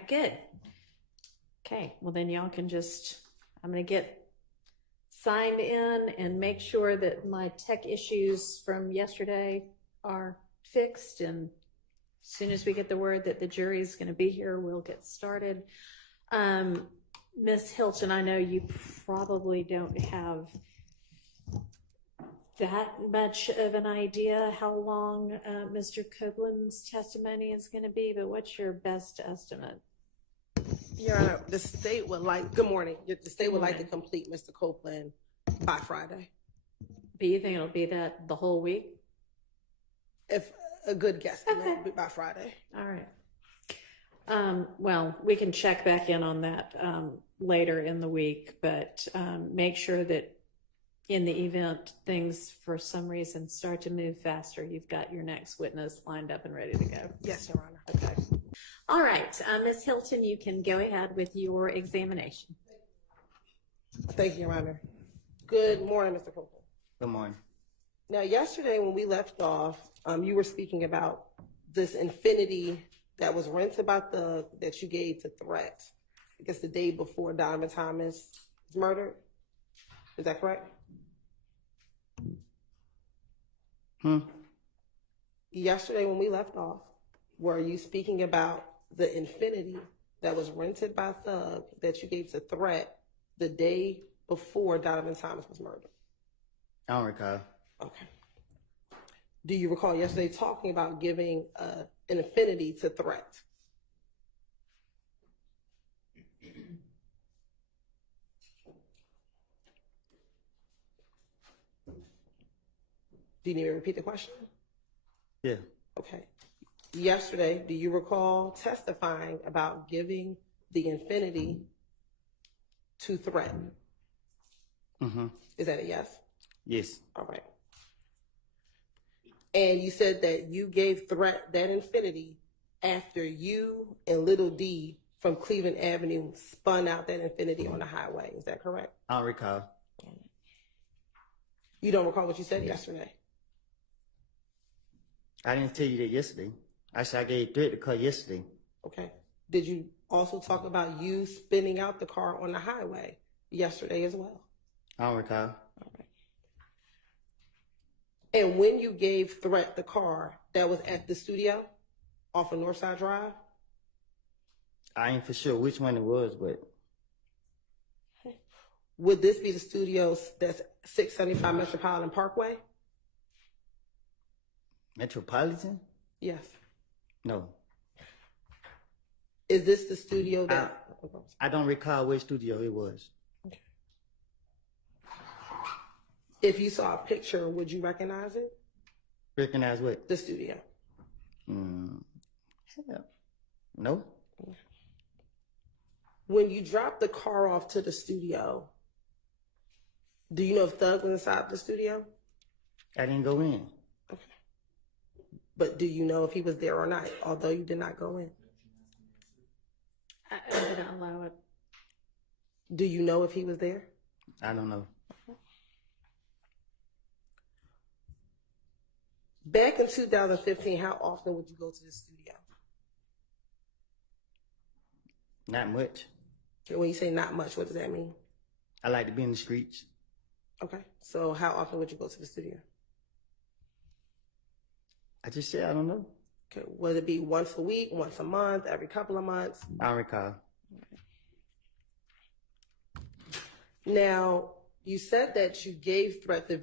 right, good. Okay, well then y'all can just, I'm gonna get signed in and make sure that my tech issues from yesterday are fixed, and as soon as we get the word that the jury's gonna be here, we'll get started. Ms. Hilton, I know you probably don't have that much of an idea how long Mr. Copeland's testimony is going to be, but what's your best estimate? Your Honor, the state would like, good morning, the state would like to complete Mr. Copeland by Friday. But you think it'll be that the whole week? If a good guess, okay. By Friday. All right. Well, we can check back in on that later in the week, but make sure that in the event things for some reason start to move faster, you've got your next witness lined up and ready to go. Yes, Your Honor. Okay. All right, Ms. Hilton, you can go ahead with your examination. Thank you, Your Honor. Good morning, Mr. Copeland. Good morning. Now, yesterday when we left off, you were speaking about this infinity that was rented by Thug that you gave to Threat, I guess the day before Donovan Thomas was murdered. Is that correct? Yesterday when we left off, were you speaking about the infinity that was rented by Thug that you gave to Threat the day before Donovan Thomas was murdered? I don't recall. Okay. Do you recall yesterday talking about giving an infinity to Threat? Do you need me to repeat the question? Yeah. Okay. Yesterday, do you recall testifying about giving the infinity to Threat? Mm-hmm. Is that a yes? Yes. All right. And you said that you gave Threat that infinity after you and Little D from Cleveland Avenue spun out that infinity on the highway. Is that correct? I don't recall. You don't recall what you said yesterday? I didn't tell you that yesterday. I said I gave Threat the car yesterday. Okay. Did you also talk about you spinning out the car on the highway yesterday as well? I don't recall. All right. And when you gave Threat the car, that was at the studio off of Northside Drive? I ain't for sure which one it was, but. Would this be the studio that's 675 Metropolitan Parkway? Metropolitan? Yes. No. Is this the studio that... I don't recall which studio it was. Okay. If you saw a picture, would you recognize it? Recognize what? The studio. Hell, no. When you dropped the car off to the studio, do you know if Thug was inside the studio? I didn't go in. Okay. But do you know if he was there or not, although you did not go in? I didn't allow it. Do you know if he was there? I don't know. Back in 2015, how often would you go to the studio? Not much. When you say not much, what does that mean? I like to be in the streets. Okay. So how often would you go to the studio? I just said I don't know. Okay. Would it be once a week, once a month, every couple of months? I don't recall. Now, you said that you gave Threat you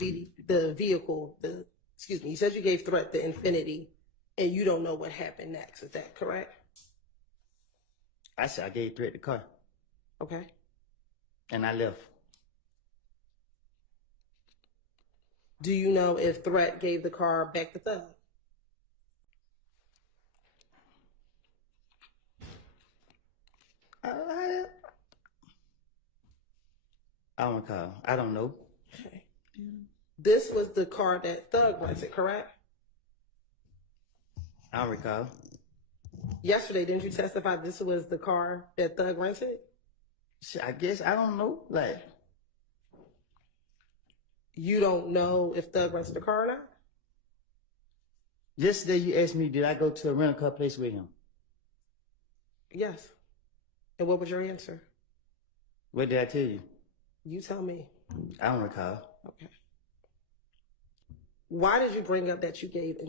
said you gave Threat the infinity, and you don't know what happened next. Is that correct? I said I gave Threat the car. Okay. And I left. Do you know if Threat gave the car back to Thug? I don't recall. I don't know. Okay. This was the car that Thug rented, correct? I don't recall. Yesterday, didn't you testify this was the car that Thug rented? I guess I don't know. Like, you don't know if Thug rented the car or not? yesterday you asked me, did I go to a rental car place with him? Yes. And what was your answer? What did I tell you? You tell me. I don't recall. Okay. Why did you bring up that you gave the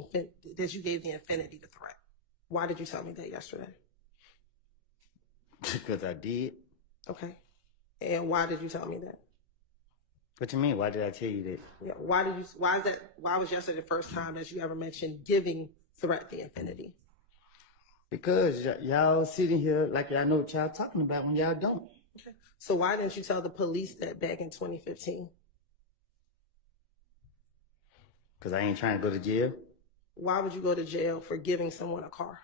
infinity the threat? Why did you tell me that yesterday? Because I did. Okay. And why did you tell me that? What you mean? Why did I tell you that? Yeah. Why was yesterday the first time that you ever mentioned giving threat the infinity? Because y'all sitting here like y'all know what y'all talking about when y'all don't. Okay. So why didn't you tell the police that back in 2015? Because I ain't trying to go to jail. Why would you go to jail for giving someone a car?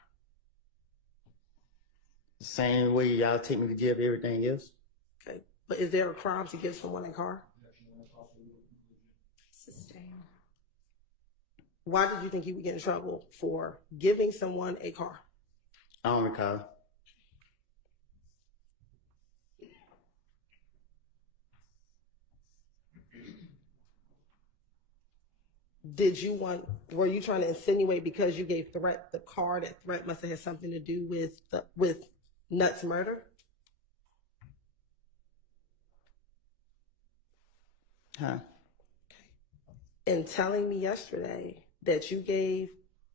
The same way y'all take me to jail for everything else. Okay. But is there a crime to give someone a car? Sustain. Why did you think you would get in trouble for giving someone a car? I don't recall. Were you trying to insinuate because you gave Threat the car, that Threat must have had something to do with Nuts' murder? Huh? In telling me yesterday that you gave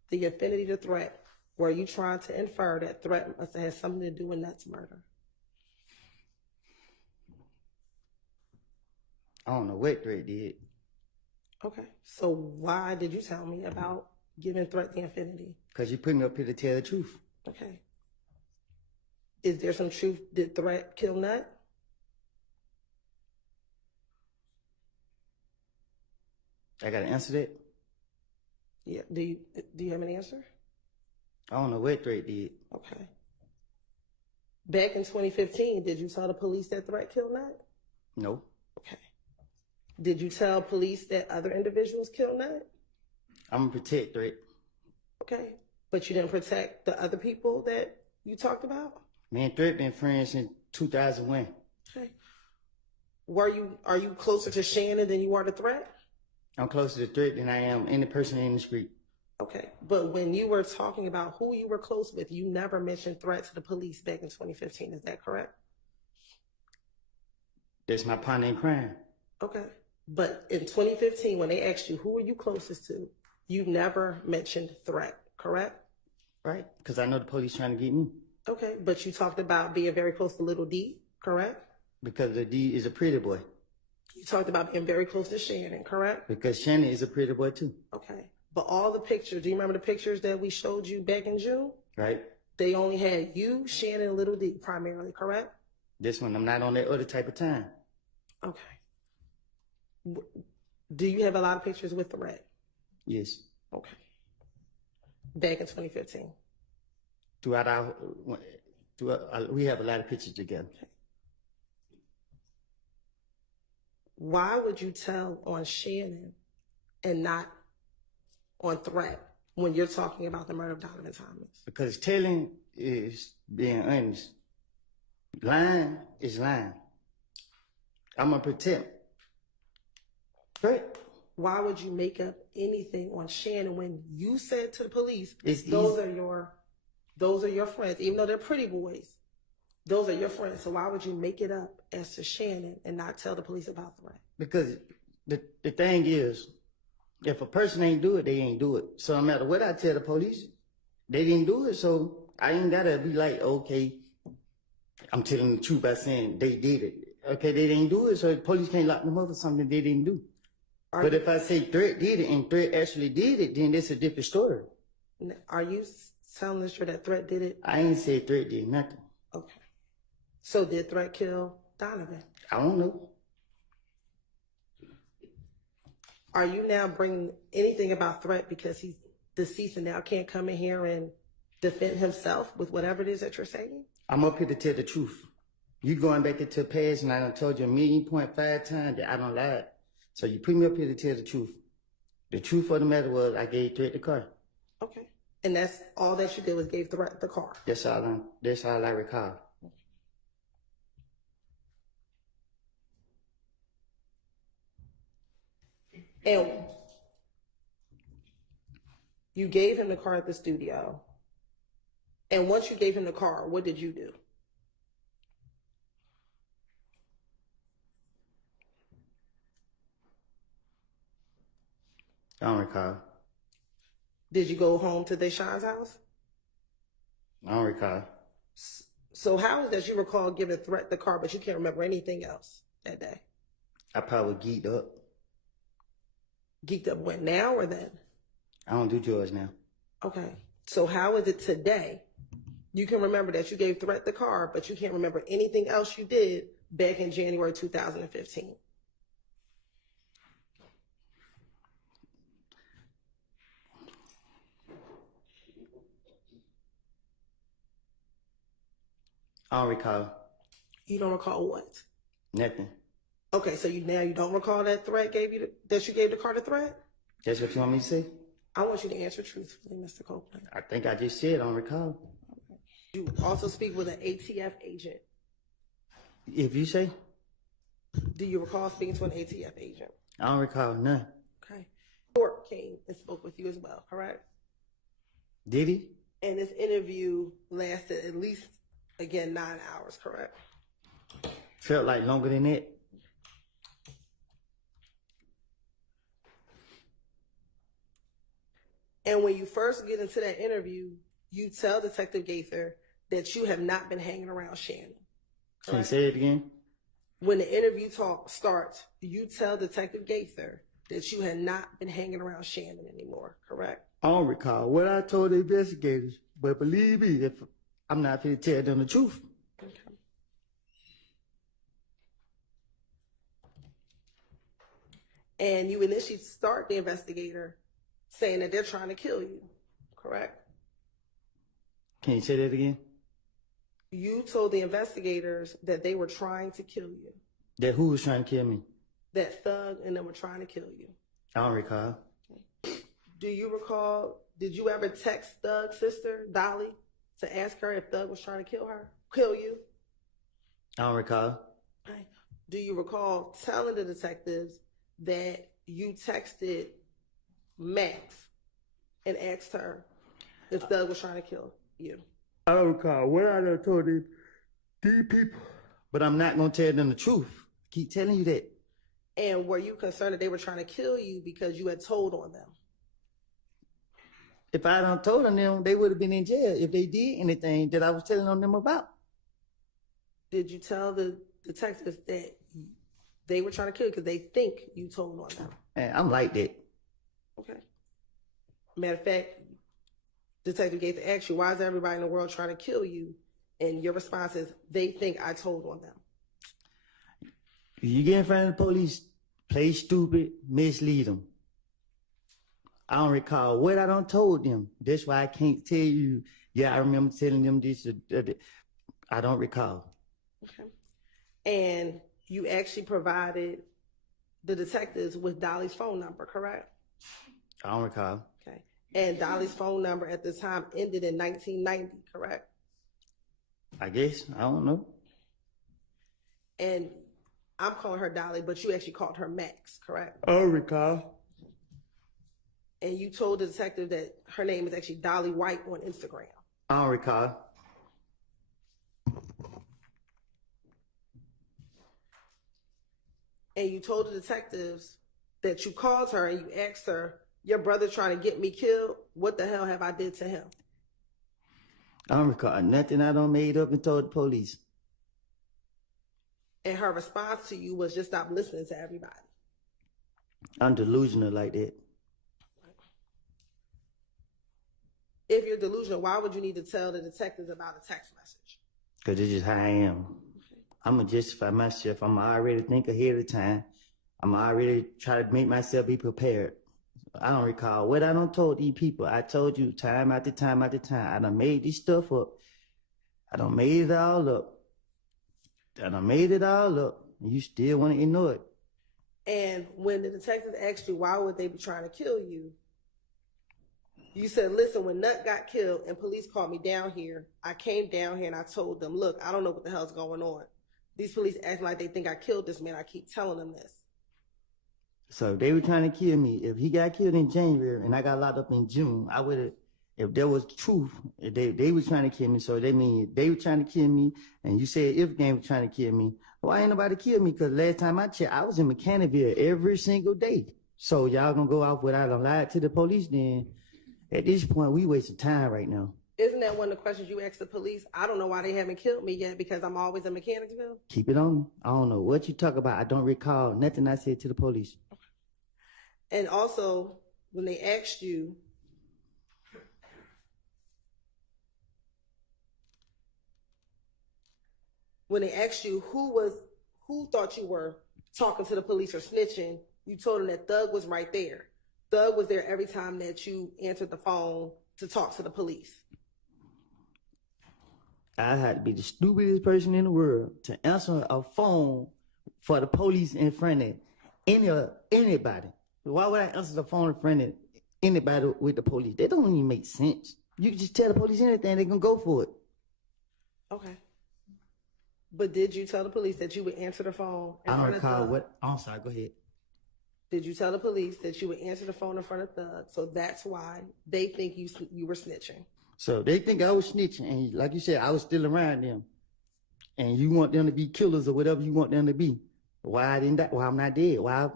the infinity to Threat, were you trying to infer that Threat must have had something to do with Nuts' murder? I don't know what Drake did. Okay. So why did you tell me about giving Threat the infinity? Because you put me up here to tell the truth. Okay. Is there some truth? Did Threat kill Nut? I got to answer that? Yeah. Do you have an answer? I don't know what Drake did. Okay. Back in 2015, did you tell the police that Threat killed Nut? No. Okay. Did you tell police that other individuals killed Nut? I'm going to protect Drake. Okay. But you didn't protect the other people that you talked about? Me and Drake been friends since 2001. Okay. Are you closer to Shannon than you are to Threat? I'm closer to Drake than I am any person in the street. Okay. But when you were talking about who you were close with, you never mentioned Threat to the police back in 2015. Is that correct? That's my partner in crime. Okay. But in 2015, when they asked you who are you closest to, you never mentioned Threat, correct? Right? Because I know the police trying to get me. Okay. But you talked about being very close to Little D, correct? Because the D is a pretty boy. You talked about being very close to Shannon, correct? Because Shannon is a pretty boy too. Okay. But all the pictures, do you remember the pictures that we showed you back in June? Right? They only had you, Shannon, and Little D primarily, correct? This one, I'm not on that other type of time. Okay. Do you have a lot of pictures with Threat? Yes. Okay. Back in 2015. We have a lot of pictures together. Okay. Why would you tell on Shannon and not on Threat when you're talking about the murder of Donovan Thomas? Because telling is being honest. Lying is lying. I'm going to protect. Right? Why would you make up anything on Shannon when you said to the police, It's those easy. are your friends, even though they're pretty boys. Those are your friends. So why would you make it up as to Shannon and not tell the police about Threat? Because the thing is, if a person ain't do it, they ain't do it. So no matter what I tell the police, they didn't do it. So I ain't got to be like, okay, I'm telling the truth by saying they did it. Okay, they didn't do it, so the police can't lock them up for something they didn't do. But if I say Threat did it and Threat actually did it, then it's a different story. Are you telling us that Threat did it? I ain't say Threat did nothing. Okay. So did Threat kill Donovan? I don't know. Are you now bringing anything about Threat because he's deceased and now can't come in here and defend himself with whatever it is that you're saying? I'm up here to tell the truth. You going back into the past and I done told you 1.5 million times that I don't lie. So you put me up here to tell the truth. The truth of the matter was I gave Threat the car. Okay. And that's all that you did was gave Threat the car? That's all I recall. And you gave him the car at the studio. And once you gave him the car, what did you do? I don't recall. Did you go home to Deshaun's house? I don't recall. So how is that you recall giving Threat the car, but you can't remember anything else that day? I probably geeked up. Geeked up when, now or then? I don't do drugs now. Okay. So how is it today? You can remember that you gave Threat the car, but you can't remember anything else you did back in January 2015. I don't recall. You don't recall what? Nothing. Okay, so you don't recall that Threat gave you that you gave the car to Threat? That's what you want me to say? I want you to answer truthfully, Mr. Copeland. I think I just said I don't recall. You also speak with an ATF agent. If you say, Do you recall speaking to an ATF agent? I don't recall none. Okay. Court came and spoke with you as well, correct? Did he? And this interview lasted at least, again, 9 hours, correct? Felt like longer than that. And when you first get into that interview, you tell Detective Gaither that you have not been hanging around Shannon. Can you say it again? When the interview talk starts, you tell Detective Gaither that you had not been hanging around Shannon anymore, correct? I don't recall what I told the investigators, but believe me, if I'm not going to tell them the truth. Okay. And you initially start the investigator saying that they're trying to kill you, correct? Can you say that again? You told the investigators that they were trying to kill you, That who was trying to kill me? that Thug and them were trying to kill you. I don't recall. Do you recall, did you ever text Thug's sister, Dolly, to ask her if Thug was trying to kill you? I don't recall. Right. Do you recall telling the detectives that you texted Max and asked her if Thug was trying to kill you? I don't recall what I done told these people. But I'm not going to tell them the truth. Keep telling you that. And were you concerned that they were trying to kill you because you had told on them? If I done told them, they would have been in jail if they did anything that I was telling on them about. Did you tell the detectives that they were trying to kill you because they think you told on them? And I'm like that. Okay. Matter of fact, Detective Gates asked you, why is everybody in the world trying to kill you? And your response is, they think I told on them. You get in front of the police, play stupid, mislead them. I don't recall what I done told them. That's why I can't tell you, yeah, I remember telling them this. I don't recall. Okay. And you actually provided the detectives with Dolly's phone number, correct? I don't recall. Okay. And Dolly's phone number at the time ended in 1990, correct? I guess. I don't know. And I'm calling her Dolly, but you actually called her Max, correct? I don't recall. And you told the detective that her name is actually Dolly White on Instagram. I don't recall. And you told the detectives that you called her and you asked her, your brother trying to get me killed, what the hell have I did to him? I don't recall nothing I done made up and told the police. And her response to you was just stop listening to everybody. I'm delusional like that. If you're delusional, why would you need to tell the detectives about a text message? Because it's just how I am. I'm going to justify myself. I'm already think ahead of time. I'm already try to make myself be prepared. I don't recall what I done told these people. I told you time after time after time. I done made this stuff up. I done made it all up. I done made it all up. And you still want to ignore it. And when the detectives asked you, why would they be trying to kill you? You said, listen, when Nut got killed and police called me down here, I came down here and I told them, look, I don't know what the hell's going on. These police acting like they think I killed this man. I keep telling them this. So they were trying to kill me. If he got killed in January and I got locked up in June, I would have, if there was truth, they were trying to kill me. So they mean they were trying to kill me. And you said if game was trying to kill me, why ain't nobody kill me? Because last time I checked, I was in Mechanicsville every single day. So y'all gonna go off without a lie to the police? Then at this point, we wasting time right now. Isn't that one of the questions you asked the police? I don't know why they haven't killed me yet because I'm always in Mechanicsville. Keep it on me. I don't know what you talk about. I don't recall nothing I said to the police. And also, when they asked you, who thought you were talking to the police or snitching, you told them that Thug was right there. Thug was there every time that you answered the phone to talk to the police. I had to be the stupidest person in the world to answer a phone for the police in front of anybody. Why would I answer the phone in front of anybody with the police? That don't even make sense. You can just tell the police anything, they're gonna go for it. Okay. But did you tell the police that you would answer the phone in I don't front of recall Thug? what. I'm sorry, go ahead. Did you tell the police that you would answer the phone in front of Thug? So that's why they think you were snitching. So they think I was snitching, and like you said, I was still around them. And you want them to be killers or whatever you want them to be. Why I didn't die? Why I'm not dead? Why?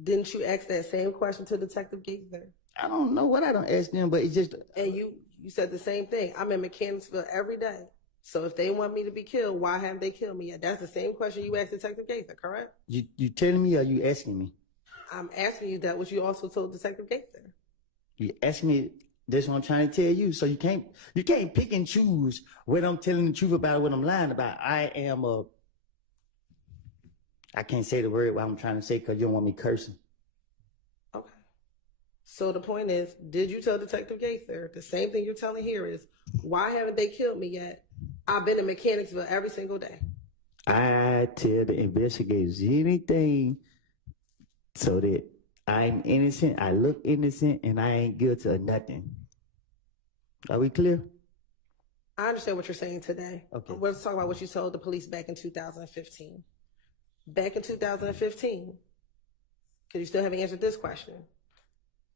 Didn't you ask that same question to Detective Gaither? I don't know what I don't ask them, but it's just. And you said the same thing. I'm in Mechanicsville every day. So if they want me to be killed, why haven't they killed me yet? That's the same question you asked Detective Gaither, correct? You telling me or you asking me? I'm asking you that what you also told Detective Gaither. You asking me. That's what I'm trying to tell you. So you can't pick and choose what I'm telling the truth about or what I'm lying about. I can't say the word what I'm trying to say because you don't want me cursing. Okay. So the point is, did you tell Detective Gaither the same thing you're telling here is, why haven't they killed me yet? I've been in Mechanicsville every single day. I tell the investigators anything so that I'm innocent, I look innocent, and I ain't guilty of nothing. Are we clear? I understand what you're saying today. Okay. Let's talk about what you told the police back in 2015. Back in 2015, because you still haven't answered this question.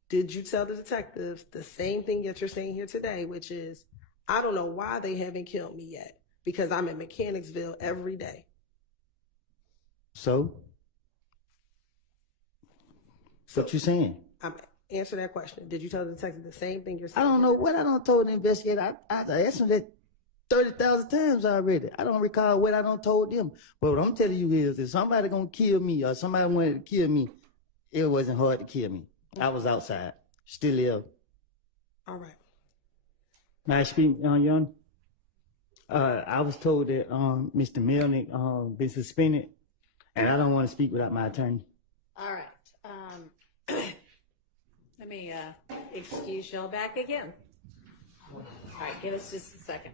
Did you tell the detectives the same thing that you're saying here today, which is, I don't know why they haven't killed me yet, because I'm in Mechanicsville every day. So? What you saying? Answer that question. Did you tell the detective the same thing you're I saying? don't know what I don't told the investigator. I asked them that 30,000 times already. I don't recall what I don't told them. But what I'm telling you is, if somebody gonna kill me or somebody wanted to kill me, it wasn't hard to kill me. I was outside, still live. All right. May I speak, Young? I was told that Mr. Melnick been suspended, and I don't want to speak without my attorney. All right. Let me excuse y'all back again. All right, give us just a second.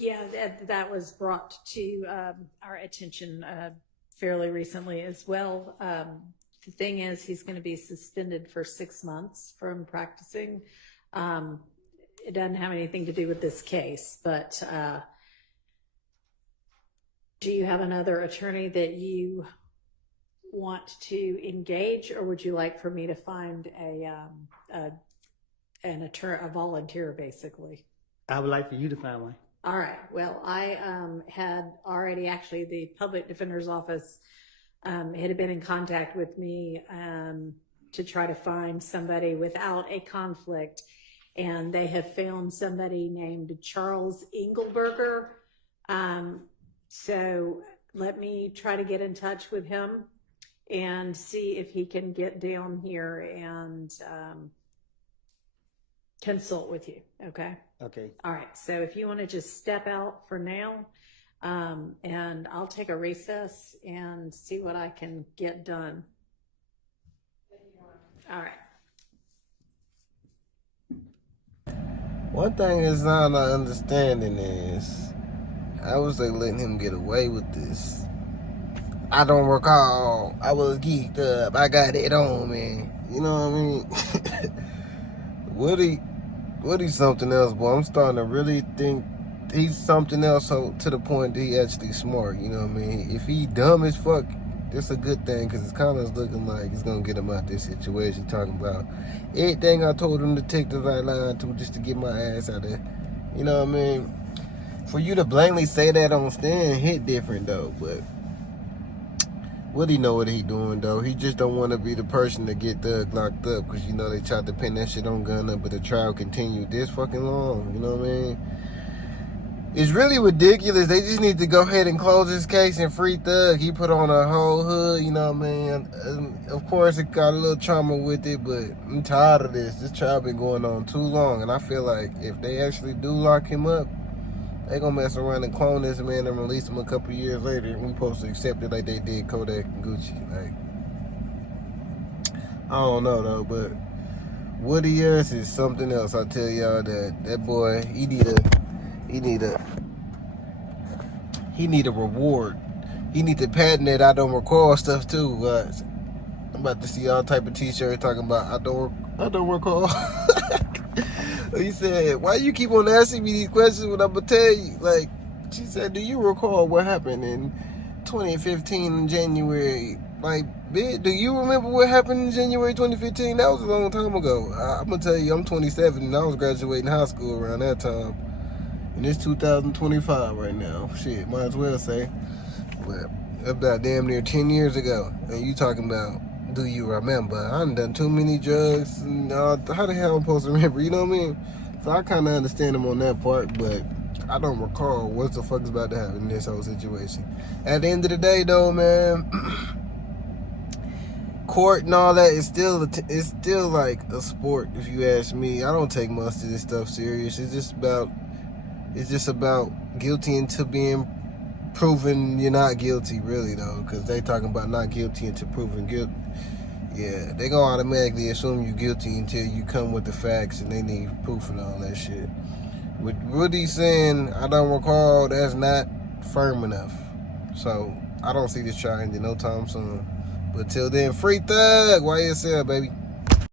Yeah, that was brought to our attention fairly recently as well. The thing is, he's going to be suspended for 6 months from practicing. It doesn't have anything to do with this case, but do you have another attorney that you want to engage, or would you like for me to find an attorney, a volunteer, basically? I would like for you to find one. All right. Well, I had already, actually, the public defender's office had been in contact with me to try to find somebody without a conflict. And they have found somebody named Charles Engelberger. So let me try to get in touch with him and see if he can get down here and consult with you. Okay. Okay. All right. So if you want to just step out for now, and I'll take a recess and see what I can get done. All right. One thing is not understanding is how was they letting him get away with this? I don't recall. I was geeked up. I got it on me. You know what I mean? Woody's something else, boy. I'm starting to really think he's something else, so to the point that he actually smart. You know what I mean? If he dumb as fuck, that's a good thing, because it's kind of looking like it's going to get him out this situation, talking about everything I told him, the detectives I lied to just to get my ass out there. You know what I mean? For you to blatantly say that on stand hit different, though, but Woody know what he doing, though. He just don't want to be the person to get Thug locked up, because, you know, they tried to pin that shit on Gunna, but the trial continued this fucking long. You know what I mean? It's really ridiculous. They just need to go ahead and close this case and free Thug. He put on a whole hood, you know what I mean? And of course, it got a little trauma with it, but I'm tired of this. This trial been going on too long, and I feel like if they actually do lock him up, they gonna mess around and clone this man and release him a couple years later, and we supposed to accept it like they did Kodak and Gucci. Like, I don't know though, but Woody Harris is something else. I tell y'all that boy, he need a reward. He need to patent that I don't recall stuff too. I'm about to see all type of t-shirts talking about I don't recall. He said, why you keep on asking me these questions when I'm gonna tell you? Like, she said, do you recall what happened in 2015 in January? Like, bitch, do you remember what happened in January 2015? That was a long time ago. I'm gonna tell you, I'm 27 and I was graduating high school around that time. And it's 2025 right now. Shit, might as well say. But about damn near 10 years ago. And you talking about, do you remember? I done too many drugs. And, how the hell am I supposed to remember? You know what I mean? So I kind of understand him on that part, but I don't recall what the fuck is about to happen in this whole situation. At the end of the day, though, man, court and all that is still like a sport, if you ask me. I don't take most of this stuff serious. It's just about guilty until being proven you're not guilty, really, though, because they talking about not guilty until proven guilty. Yeah, they gonna automatically assume you guilty until you come with the facts, and they need proof and all that shit. With Woody saying, I don't recall, that's not firm enough. So, I don't see this trial ending no time soon. But till then, free Thug, YSL, baby.